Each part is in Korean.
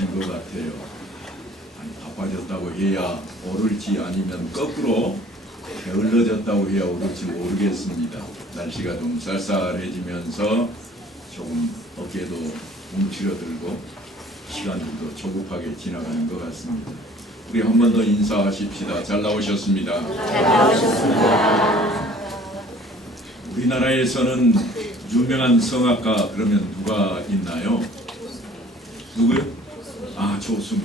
바쁘신 것 같아요. 아니, 바빠졌다고 해야 오를지 아니면 거꾸로 게을러졌다고 해야 오를지 모르겠습니다. 날씨가 좀 쌀쌀해지면서 조금 어깨도 움츠러들고 시간들도 조급하게 지나가는 것 같습니다. 우리 한 번 더 인사하십시다. 잘 나오셨습니다. 잘 나오셨습니다. 우리나라에서는 유명한 성악가 그러면 누가 있나요? 누구요? 조승우.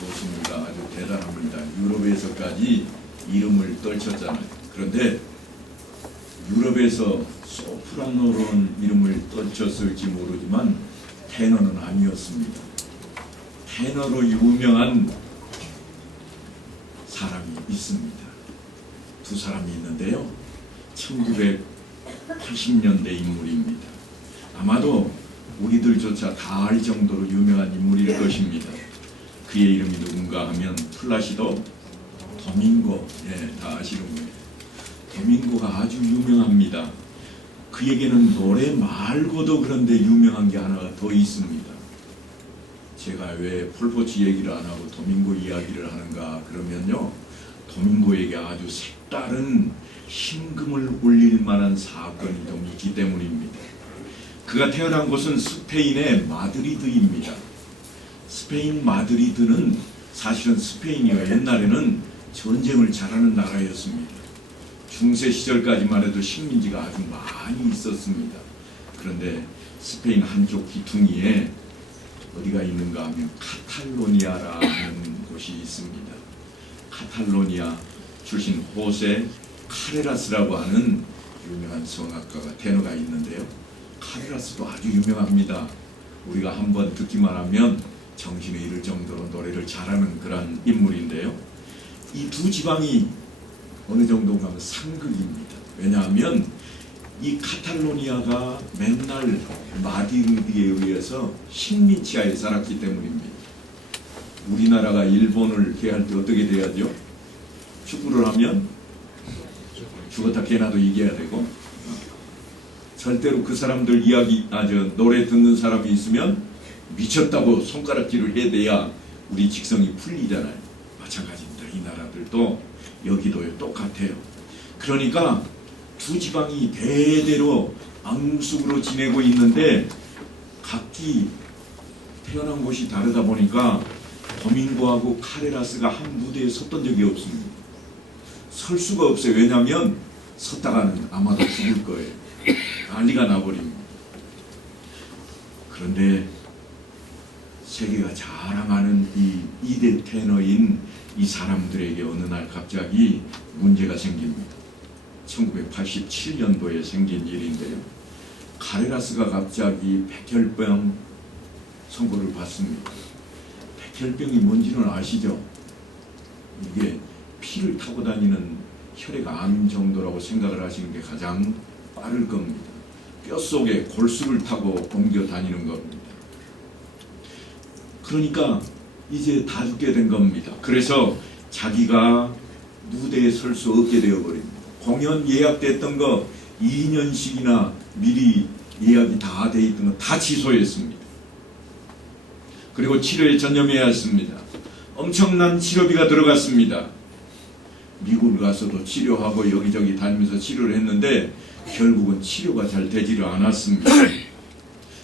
조승우가 아주 대단합니다. 유럽에서까지 이름을 떨쳤잖아요. 그런데 유럽에서 소프라노로는 이름을 떨쳤을지 모르지만 테너는 아니었습니다. 테너로 유명한 사람이 있습니다. 두 사람이 있는데요. 1980년대 인물입니다. 아마도 우리들조차 다 알 정도로 유명한 인물일 것입니다. 그의 이름이 누군가 하면 플라시도 도밍고, 다 아시는 거예요. 도밍고가 아주 유명합니다. 그에게는 노래 말고도 그런데 유명한 게 하나가 더 있습니다. 제가 왜 폴포츠 얘기를 안 하고 도밍고 이야기를 하는가 그러면요, 도밍고에게 아주 색다른 심금을 울릴 만한 사건이 좀 있기 때문입니다. 그가 태어난 곳은 스페인의 마드리드입니다. 스페인 마드리드는 사실은 스페인이가 옛날에는 전쟁을 잘하는 나라였습니다. 중세 시절까지만 해도 식민지가 아주 많이 있었습니다. 그런데 스페인 한쪽 귀퉁이에 어디가 있는가 하면 카탈로니아라는 곳이 있습니다. 카탈로니아 출신 호세 카레라스라고 하는 유명한 성악가가 테너가 있는데요. 카레라스도 아주 유명합니다. 우리가 한번 듣기만 하면 정신이 잃을 정도로 노래를 잘하는 그런 인물인데요. 이 두 지방이 어느 정도인가 하면 상극입니다. 왜냐하면 이 카탈로니아가 맨날 마드리드에 의해서 식민지하에 살았기 때문입니다. 우리나라가 일본을 대할 때 어떻게 돼야죠? 축구를 하면 죽었다 깨나도 이겨야 되고, 절대로 그 사람들 이야기, 노래 듣는 사람이 있으면 미쳤다고 손가락질을 해대야 우리 직성이 풀리잖아요. 마찬가지입니다. 이 나라들도 여기도 똑같아요. 그러니까 두 지방이 대대로 앙숙으로 지내고 있는데 각기 태어난 곳이 다르다 보니까 도밍고하고 카레라스가 한 무대에 섰던 적이 없습니다. 설 수가 없어요. 왜냐하면 섰다가는 아마도 죽을 거예요. 난리가 나버립니다. 그런데 세계가 자랑하는 이 2대 테너인 이 사람들에게 어느 날 갑자기 문제가 생깁니다. 1987년도에 생긴 일인데요. 카레라스가 갑자기 백혈병 선고를 받습니다. 백혈병이 뭔지는 아시죠? 이게 피를 타고 다니는 혈액암 정도라고 생각을 하시는 게 가장 빠를 겁니다. 뼛속에 골수를 타고 옮겨 다니는 겁니다. 그러니까 이제 다 죽게 된 겁니다. 그래서 자기가 무대에 설 수 없게 되어버립니다. 공연 예약됐던 거 2년씩이나 미리 예약이 다 돼 있던 거 다 취소했습니다. 그리고 치료에 전념해야 했습니다. 엄청난 치료비가 들어갔습니다. 미국을 가서도 치료하고 여기저기 다니면서 치료를 했는데 결국은 치료가 잘 되지를 않았습니다.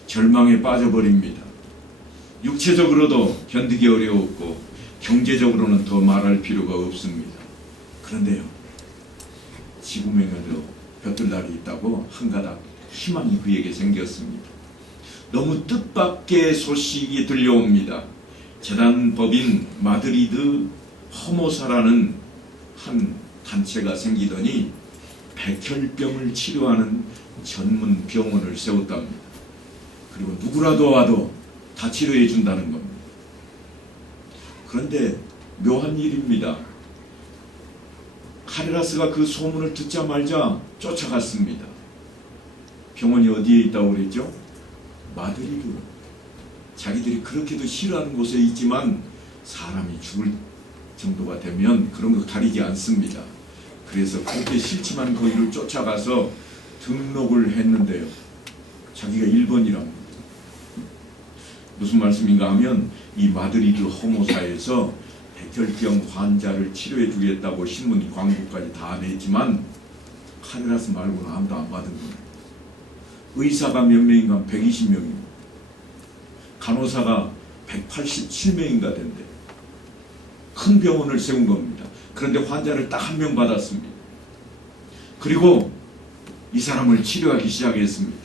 절망에 빠져버립니다. 육체적으로도 견디기 어려웠고 경제적으로는 더 말할 필요가 없습니다. 그런데요, 지구명에도 볕들 날이 있다고 한 가닥 희망이 그에게 생겼습니다. 너무 뜻밖의 소식이 들려옵니다. 재단법인 마드리드 허모사라는 한 단체가 생기더니 백혈병을 치료하는 전문 병원을 세웠답니다. 그리고 누구라도 와도 다 치료해 준다는 겁니다. 그런데 묘한 일입니다. 카레라스가 그 소문을 듣자마자 쫓아갔습니다. 병원이 어디에 있다고 그랬죠? 마드리드. 자기들이 그렇게도 싫어하는 곳에 있지만 사람이 죽을 정도가 되면 그런 거 가리지 않습니다. 그래서 그렇게 싫지만 거기를 쫓아가서 등록을 했는데요. 자기가 1번이랍니다. 무슨 말씀인가 하면 이 마드리드 허모사에서 백혈병 환자를 치료해 주겠다고 신문 광고까지 다 냈지만 카레라스 말고는 아무도 안 받은 거예요. 의사가 몇 명인가? 120명입니다. 간호사가 187명인가 된대. 큰 병원을 세운 겁니다. 그런데 환자를 딱 한 명 받았습니다. 그리고 이 사람을 치료하기 시작했습니다.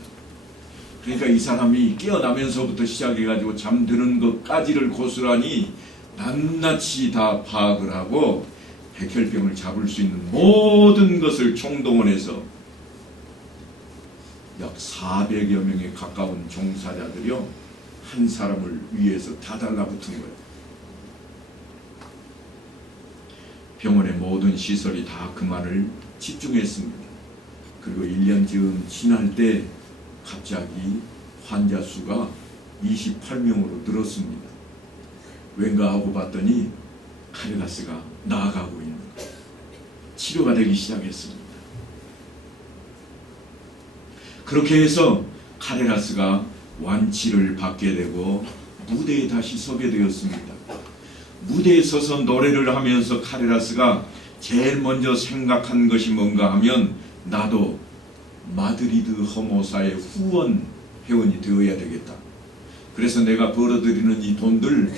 그러니까 이 사람이 깨어나면서부터 시작해가지고 잠드는 것까지를 고스란히 낱낱이 다 파악을 하고 백혈병을 잡을 수 있는 모든 것을 총동원해서 약 400여 명에 가까운 종사자들이요, 한 사람을 위해서 다 달라붙은 거예요. 병원의 모든 시설이 다 그만을 집중했습니다. 그리고 1년쯤 지날 때 갑자기 환자 수가 28명으로 늘었습니다. 왠가 하고 봤더니 카레라스가 나아가고 있는 거예요. 치료가 되기 시작했습니다. 그렇게 해서 카레라스가 완치를 받게 되고 무대에 다시 서게 되었습니다. 무대에 서서 노래를 하면서 카레라스가 제일 먼저 생각한 것이 뭔가 하면 나도 마드리드 허모사의 후원 회원이 되어야 되겠다. 그래서 내가 벌어들이는 이 돈들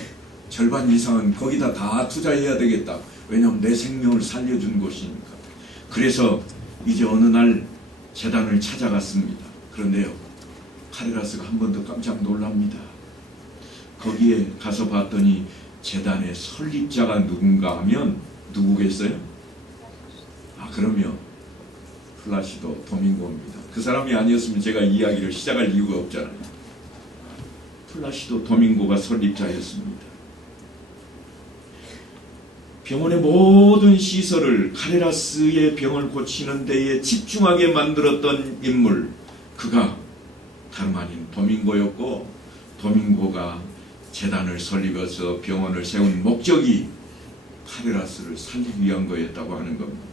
절반 이상은 거기다 다 투자해야 되겠다. 왜냐하면 내 생명을 살려준 것이니까. 그래서 이제 어느 날 재단을 찾아갔습니다. 그런데요, 카레라스가 한 번 더 깜짝 놀랍니다. 거기에 가서 봤더니 재단의 설립자가 누군가 하면 누구겠어요? 그러면 플라시도 도밍고입니다. 그 사람이 아니었으면 제가 이야기를 시작할 이유가 없잖아요. 플라시도 도밍고가 설립자였습니다. 병원의 모든 시설을 카레라스의 병을 고치는 데에 집중하게 만들었던 인물, 그가 다름 아닌 도밍고였고, 도밍고가 재단을 설립해서 병원을 세운 목적이 카레라스를 살리기 위한 거였다고 하는 겁니다.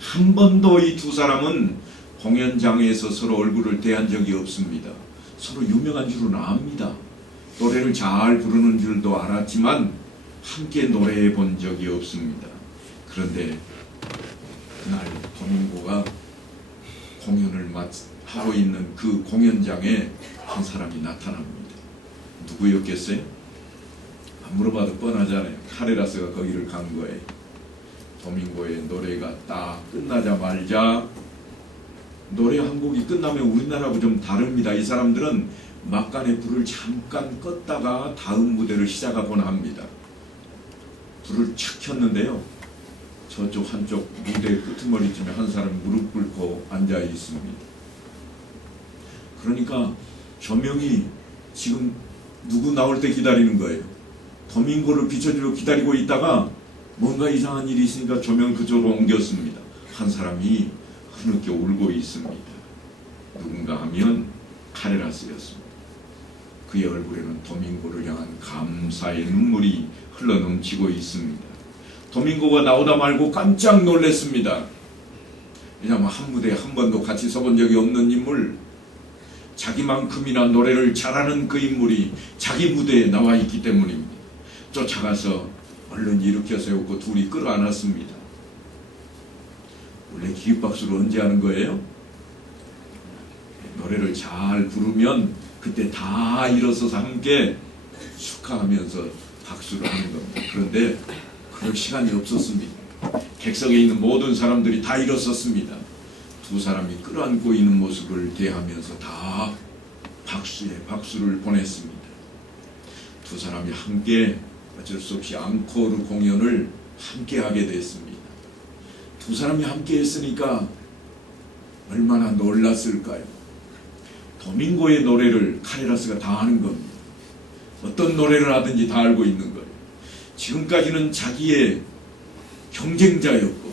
한 번도 이 두 사람은 공연장에서 서로 얼굴을 대한 적이 없습니다. 서로 유명한 줄은 압니다. 노래를 잘 부르는 줄도 알았지만 함께 노래해 본 적이 없습니다. 그런데 그날 도밍고가 공연을 하고 있는 그 공연장에 한 사람이 나타납니다. 누구였겠어요? 안 물어봐도 뻔하잖아요. 카레라스가 거기를 간 거예요. 도밍고의 노래가 딱 끝나자마자, 노래 한 곡이 끝나면 우리나라하고 좀 다릅니다. 이 사람들은 막간에 불을 잠깐 껐다가 다음 무대를 시작하곤 합니다. 불을 착 켰는데요, 저쪽 한쪽 무대 끄트머리쯤에 한 사람이 무릎 꿇고 앉아 있습니다. 그러니까 조명이 지금 누구 나올 때 기다리는 거예요. 도밍고를 비춰주려 기다리고 있다가 뭔가 이상한 일이 있으니까 조명을 그쪽으로 옮겼습니다. 한 사람이 흐느껴 울고 있습니다. 누군가 하면 카레라스였습니다. 그의 얼굴에는 도밍고를 향한 감사의 눈물이 흘러넘치고 있습니다. 도밍고가 나오다 말고 깜짝 놀랐습니다. 왜냐하면 한 무대에 한 번도 같이 서본 적이 없는 인물, 자기만큼이나 노래를 잘하는 그 인물이 자기 무대에 나와 있기 때문입니다. 쫓아가서 얼른 일으켜 세우고 둘이 끌어안았습니다. 원래 기립박수를 언제 하는 거예요? 노래를 잘 부르면 그때 다 일어서서 함께 축하하면서 박수를 하는 겁니다. 그런데 그럴 시간이 없었습니다. 객석에 있는 모든 사람들이 다 일어섰습니다. 두 사람이 끌어안고 있는 모습을 대하면서 다 박수에 박수를 보냈습니다. 두 사람이 함께 어쩔 수 없이 앙코르 공연을 함께 하게 됐습니다. 두 사람이 함께 했으니까 얼마나 놀랐을까요? 도밍고의 노래를 카레라스가 다 아는 겁니다. 어떤 노래를 하든지 다 알고 있는 거예요. 지금까지는 자기의 경쟁자였고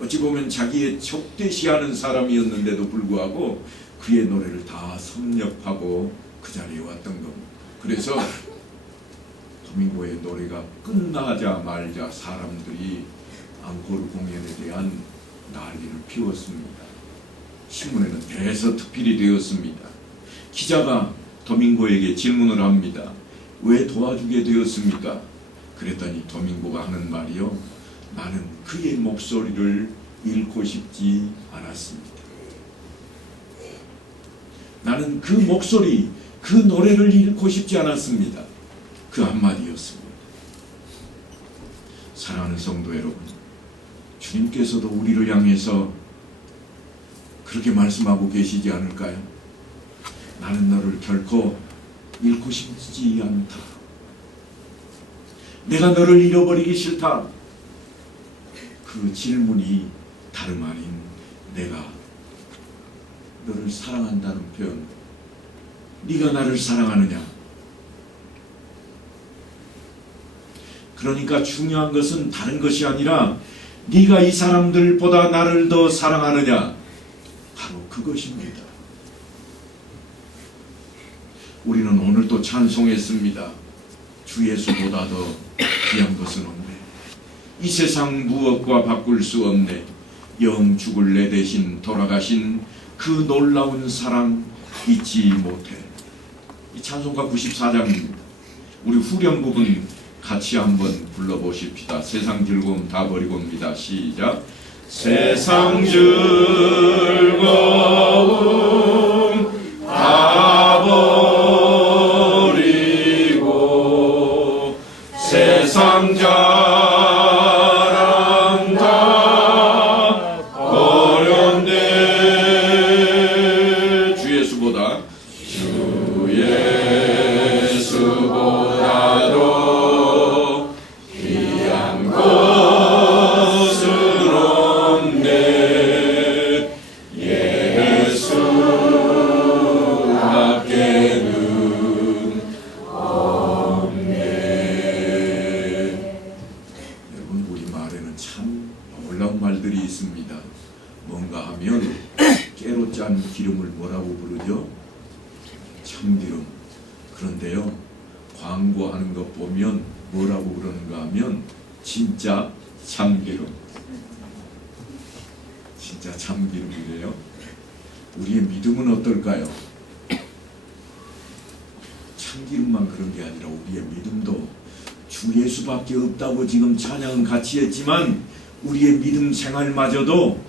어찌 보면 자기의 적대시하는 사람이었는데도 불구하고 그의 노래를 다 섭렵하고 그 자리에 왔던 겁니다. 그래서 도밍고의 노래가 끝나자마자 사람들이 앙코르 공연에 대한 난리를 피웠습니다. 신문에는 대서특필이 되었습니다. 기자가 도밍고에게 질문을 합니다. 왜 도와주게 되었습니까? 그랬더니 도밍고가 하는 말이요, 나는 그의 목소리를 잃고 싶지 않았습니다. 나는 그 목소리, 그 노래를 잃고 싶지 않았습니다. 그 한마디였습니다. 사랑하는 성도 여러분, 주님께서도 우리를 향해서 그렇게 말씀하고 계시지 않을까요? 나는 너를 결코 잃고 싶지 않다. 내가 너를 잃어버리기 싫다. 그 질문이 다름 아닌 내가 너를 사랑한다는 표현. 네가 나를 사랑하느냐? 그러니까 중요한 것은 다른 것이 아니라 네가 이 사람들보다 나를 더 사랑하느냐? 바로 그것입니다. 우리는 오늘도 찬송했습니다. 주 예수보다 더 귀한 것은 없네. 이 세상 무엇과 바꿀 수 없네. 영 죽을 내 대신 돌아가신 그 놀라운 사랑 잊지 못해. 이 찬송가 94장입니다. 우리 후렴 부분 같이 한번 불러보십시다. 세상 즐거움 다 버리고입니다. 시작. 세상 즐거움 다 버리고 세상 자랑 다 버렸네. 주 예수보다 귀한 것은 없네. 예수 밖에는 없네. 여러분, 우리 말에는 참 놀라운 말들이 있습니다. 뭔가 하면 깨로 짠 기름을 뭐라고 부르죠? 참기름. 그런데요, 광고하는 것 보면 뭐라고 그러는가 하면 진짜 참기름. 진짜 참기름이래요. 우리의 믿음은 어떨까요? 참기름만 그런 게 아니라 우리의 믿음도 주 예수밖에 없다고 지금 찬양은 같이 했지만 우리의 믿음 생활마저도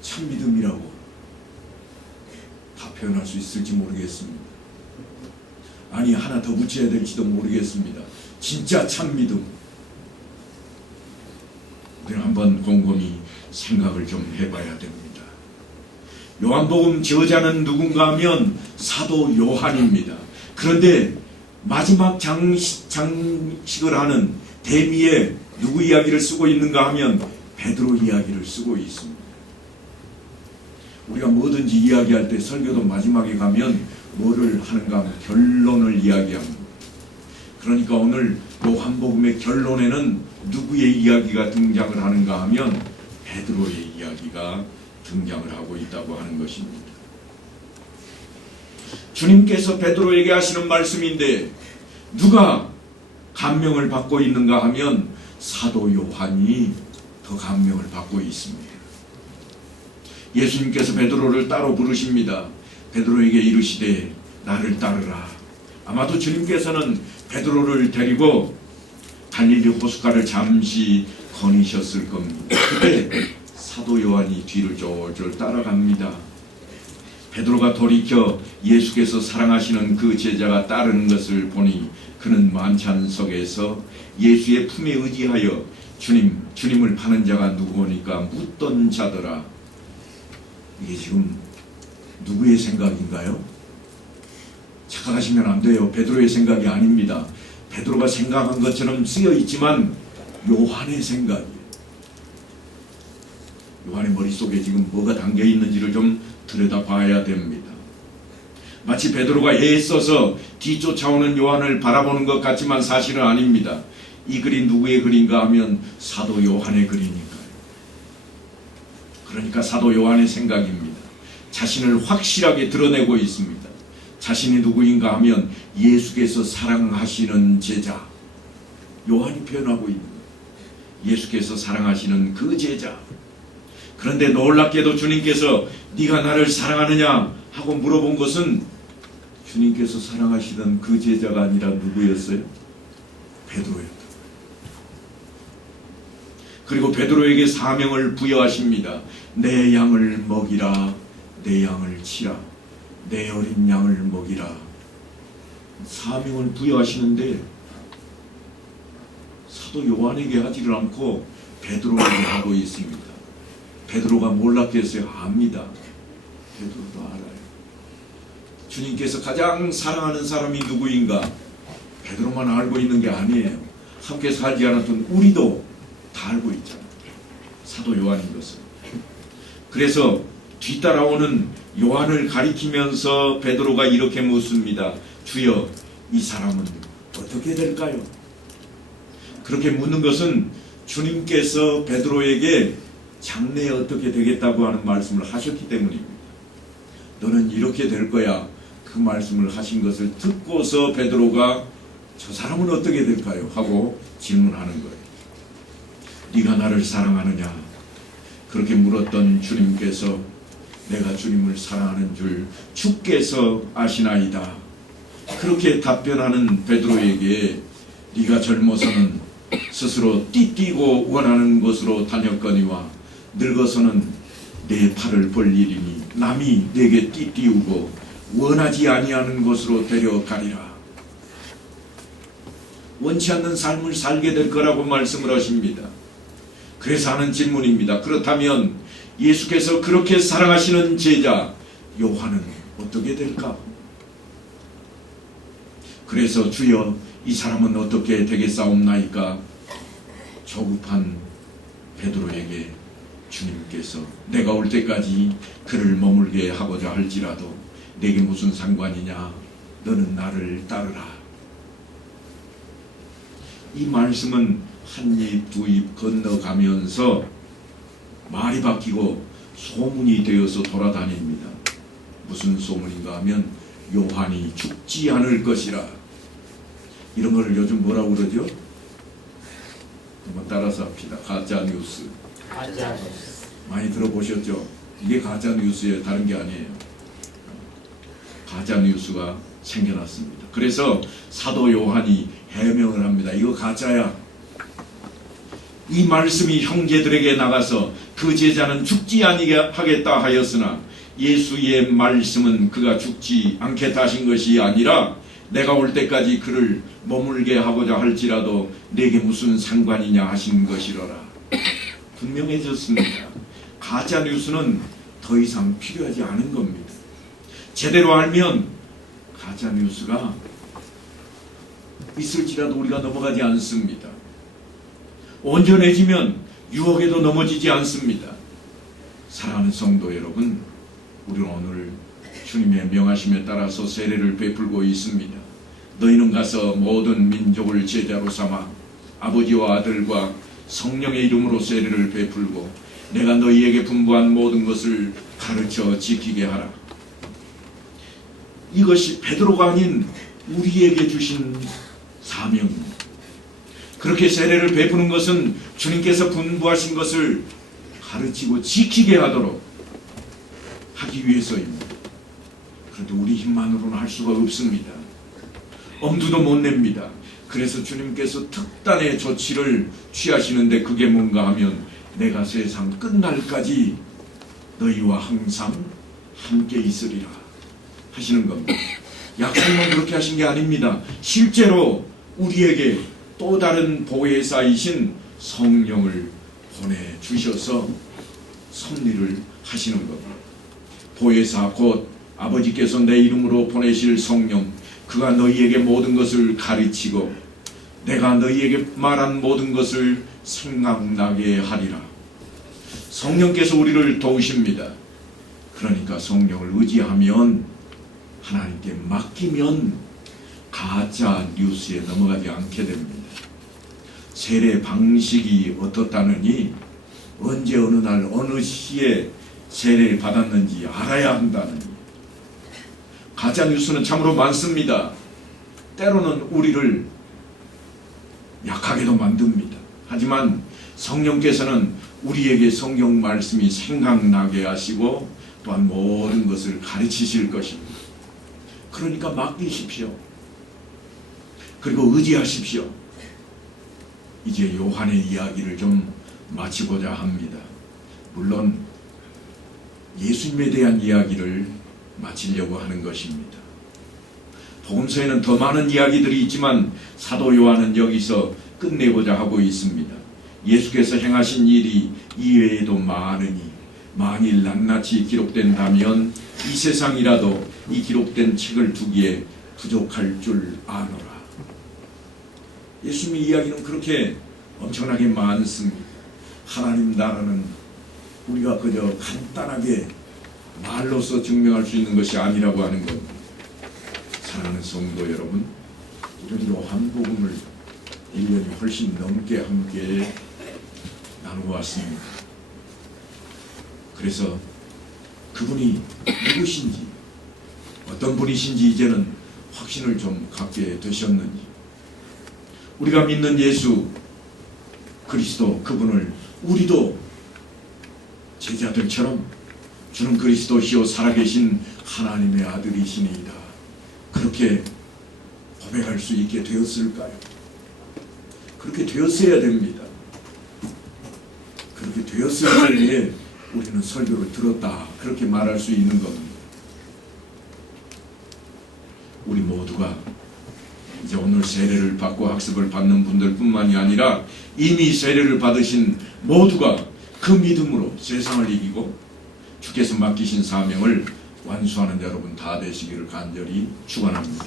참믿음이라고 다 표현할 수 있을지 모르겠습니다. 아니, 하나 더 붙여야 될지도 모르겠습니다. 진짜 참믿음. 우리는 한번 곰곰이 생각을 좀 해봐야 됩니다. 요한복음 저자는 누군가 하면 사도 요한입니다. 그런데 마지막 장식을 하는 대미에 누구 이야기를 쓰고 있는가 하면 베드로 이야기를 쓰고 있습니다. 우리가 뭐든지 이야기할 때 설교도 마지막에 가면 뭐를 하는가 하면 결론을 이야기합니다. 그러니까 오늘 요한복음의 결론에는 누구의 이야기가 등장을 하는가 하면 베드로의 이야기가 등장을 하고 있다고 하는 것입니다. 주님께서 베드로에게 하시는 말씀인데 누가 감명을 받고 있는가 하면 사도 요한이 더 감명을 받고 있습니다. 예수님께서 베드로를 따로 부르십니다. 베드로에게 이르시되 나를 따르라. 아마도 주님께서는 베드로를 데리고 갈릴리 호숫가를 잠시 거니셨을 겁니다. 그때 사도 요한이 뒤를 쫄쫄 따라갑니다. 베드로가 돌이켜 예수께서 사랑하시는 그 제자가 따르는 것을 보니 그는 만찬석에서 예수의 품에 의지하여 주님을 파는 자가 누구오니까 묻던 자더라. 이게 지금 누구의 생각인가요? 착각하시면 안 돼요. 베드로의 생각이 아닙니다. 베드로가 생각한 것처럼 쓰여 있지만 요한의 생각이에요. 요한의 머릿속에 지금 뭐가 담겨 있는지를 좀 들여다봐야 됩니다. 마치 베드로가 애써서 뒤쫓아오는 요한을 바라보는 것 같지만 사실은 아닙니다. 이 글이 누구의 글인가 하면 사도 요한의 글이니까요. 그러니까 사도 요한의 생각입니다. 자신을 확실하게 드러내고 있습니다. 자신이 누구인가 하면 예수께서 사랑하시는 제자. 요한이 표현하고 있는 거예요. 예수께서 사랑하시는 그 제자. 그런데 놀랍게도 주님께서 네가 나를 사랑하느냐 하고 물어본 것은 주님께서 사랑하시던 그 제자가 아니라 누구였어요? 베드로였다. 그리고 베드로에게 사명을 부여하십니다. 내 양을 먹이라, 내 양을 치라, 내 어린 양을 먹이라. 사명을 부여하시는데 사도 요한에게 하지를 않고 베드로에게 하고 있습니다. 베드로가 몰랐겠어요? 압니다. 베드로도 알아요. 주님께서 가장 사랑하는 사람이 누구인가? 베드로만 알고 있는 게 아니에요. 함께 살지 않았던 우리도 다 알고 있잖아요. 사도 요한인 것을. 그래서 뒤따라오는 요한을 가리키면서 베드로가 이렇게 묻습니다. 주여, 이 사람은 어떻게 될까요? 그렇게 묻는 것은 주님께서 베드로에게 장래에 어떻게 되겠다고 하는 말씀을 하셨기 때문입니다. 너는 이렇게 될 거야. 그 말씀을 하신 것을 듣고서 베드로가 저 사람은 어떻게 될까요? 하고 질문하는 거예요. 네가 나를 사랑하느냐? 그렇게 물었던 주님께서 내가 주님을 사랑하는 줄 주께서 아시나이다. 그렇게 답변하는 베드로에게 네가 젊어서는 스스로 띠띠고 원하는 곳으로 다녔거니와 늙어서는 내 팔을 벌리리니 남이 내게 띠띠우고 원하지 아니하는 곳으로 데려가리라. 원치 않는 삶을 살게 될 거라고 말씀을 하십니다. 그래서 하는 질문입니다. 그렇다면 예수께서 그렇게 사랑하시는 제자 요한은 어떻게 될까? 그래서 주여, 이 사람은 어떻게 되겠사옵나이까? 조급한 베드로에게 주님께서 내가 올 때까지 그를 머물게 하고자 할지라도 내게 무슨 상관이냐? 너는 나를 따르라. 이 말씀은 한 입 두 입 건너가면서 말이 바뀌고 소문이 되어서 돌아다닙니다. 무슨 소문인가 하면 요한이 죽지 않을 것이라. 이런 걸 요즘 뭐라고 그러죠? 한번 따라서 합시다. 가짜 뉴스. 많이 들어보셨죠? 이게 가짜 뉴스예요. 다른 게 아니에요. 가짜 뉴스가 생겨났습니다. 그래서 사도 요한이 해명을 합니다. 이거 가짜야. 이 말씀이 형제들에게 나가서 그 제자는 죽지 아니게 하겠다 하였으나 예수의 말씀은 그가 죽지 않겠다 하신 것이 아니라 내가 올 때까지 그를 머물게 하고자 할지라도 내게 무슨 상관이냐 하신 것이로라. 분명해졌습니다. 가짜 뉴스는 더 이상 필요하지 않은 겁니다. 제대로 알면 가짜 뉴스가 있을지라도 우리가 넘어가지 않습니다. 온전해지면 유혹에도 넘어지지 않습니다. 사랑하는 성도 여러분, 우리는 오늘 주님의 명하심에 따라서 세례를 베풀고 있습니다. 너희는 가서 모든 민족을 제자로 삼아 아버지와 아들과 성령의 이름으로 세례를 베풀고 내가 너희에게 분부한 모든 것을 가르쳐 지키게 하라. 이것이 베드로가 아닌 우리에게 주신 사명입니다. 그렇게 세례를 베푸는 것은 주님께서 분부하신 것을 가르치고 지키게 하도록 하기 위해서입니다. 그런데 우리 힘만으로는 할 수가 없습니다. 엄두도 못 냅니다. 그래서 주님께서 특단의 조치를 취하시는데 그게 뭔가 하면 내가 세상 끝날까지 너희와 항상 함께 있으리라 하시는 겁니다. 약속만 그렇게 하신 게 아닙니다. 실제로 우리에게 또 다른 보혜사이신 성령을 보내주셔서 섭리를 하시는 겁니다. 보혜사 곧 아버지께서 내 이름으로 보내실 성령, 그가 너희에게 모든 것을 가르치고 내가 너희에게 말한 모든 것을 생각나게 하리라. 성령께서 우리를 도우십니다. 그러니까 성령을 의지하면, 하나님께 맡기면 가짜 뉴스에 넘어가지 않게 됩니다. 세례 방식이 어떻다느니 언제 어느 날 어느 시에 세례를 받았는지 알아야 한다느니. 가짜 뉴스는 참으로 많습니다. 때로는 우리를 약하게도 만듭니다. 하지만 성령께서는 우리에게 성경 말씀이 생각나게 하시고 또한 모든 것을 가르치실 것입니다. 그러니까 맡기십시오. 그리고 의지하십시오. 이제 요한의 이야기를 좀 마치고자 합니다. 물론 예수님에 대한 이야기를 마치려고 하는 것입니다. 복음서에는 더 많은 이야기들이 있지만 사도 요한은 여기서 끝내고자 하고 있습니다. 예수께서 행하신 일이 이외에도 많으니 만일 낱낱이 기록된다면 이 세상이라도 이 기록된 책을 두기에 부족할 줄 아노라. 예수님의 이야기는 그렇게 엄청나게 많습니다. 하나님 나라는 우리가 그저 간단하게 말로서 증명할 수 있는 것이 아니라고 하는 겁니다. 사랑하는 성도 여러분, 우리 요한복음을 1년이 훨씬 넘게 함께 나누어 왔습니다. 그래서 그분이 누구신지, 어떤 분이신지 이제는 확신을 좀 갖게 되셨는지, 우리가 믿는 예수 그리스도 그분을 우리도 제자들처럼 주는 그리스도시요 살아계신 하나님의 아들이시니이다, 그렇게 고백할 수 있게 되었을까요? 그렇게 되었어야 됩니다. 그렇게 되었을 때에 우리는 설교를 들었다, 그렇게 말할 수 있는 겁니다. 우리 모두가 이제 오늘 세례를 받고 학습을 받는 분들 뿐만이 아니라 이미 세례를 받으신 모두가 그 믿음으로 세상을 이기고 주께서 맡기신 사명을 완수하는 여러분 다 되시기를 간절히 축원합니다.